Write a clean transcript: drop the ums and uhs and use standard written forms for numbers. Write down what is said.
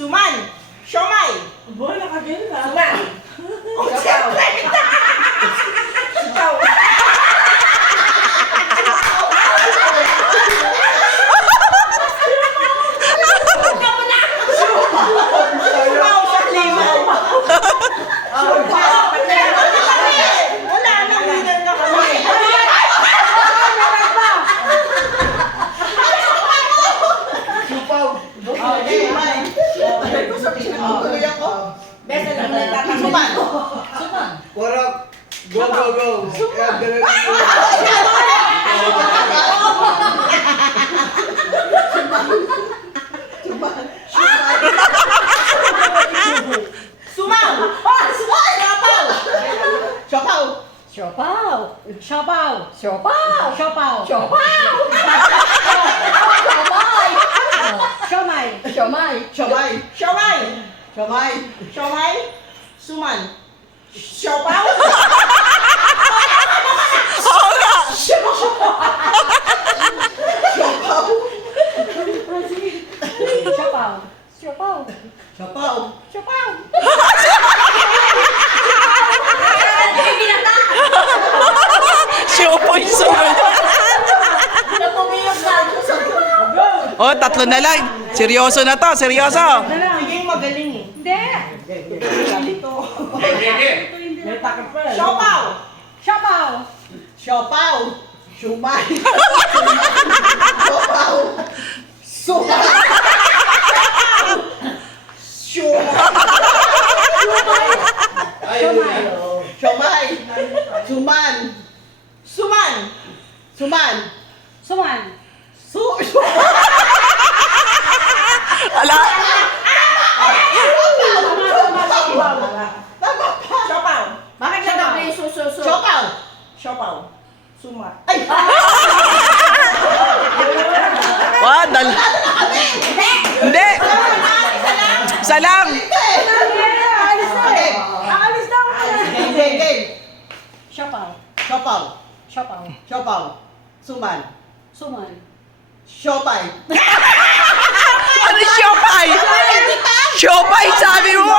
Suman. Siomay. Boy, nakagano na. Suman. Oh, siyempre. Ikaw. Siumaw sa limaw. Wala nang leader na kami. Siupaw. Besa lang nagtatanong. Suman. Warap. Go, go, go. Sumaw. Siopaw. Siopaw. Siopaw. Siopaw. Siopaw. Siopaw. Siomay. Siomay. Siomay. Siomay. Siomay. Siomay. Suman. Siopaw. Oo nga! Siopaw. Siopaw. Siupaw. Siopaw. Siya po yung sumunod. Oh, tatlo na lang. Seryoso na to, seryoso. Sige, magaling eh. Hindi. May takot pa. Siopaw. Siopaw. Siopaw. Siumay. Siopaw. Suman. Siomay. Siomay. Suman. Suman. Suman. Suman. Ala, Siopaw. Bakit siya daw yung sususo? Siopaw. Siopaw. Suma. wow, Hindi. Isa lang. Alis na eh. Alis na ako. Game. Siopaw. Siopaw. Siopaw. Siopaw. Suman. Suman. Siopay. Ano siopay? Siopay, sabi mo?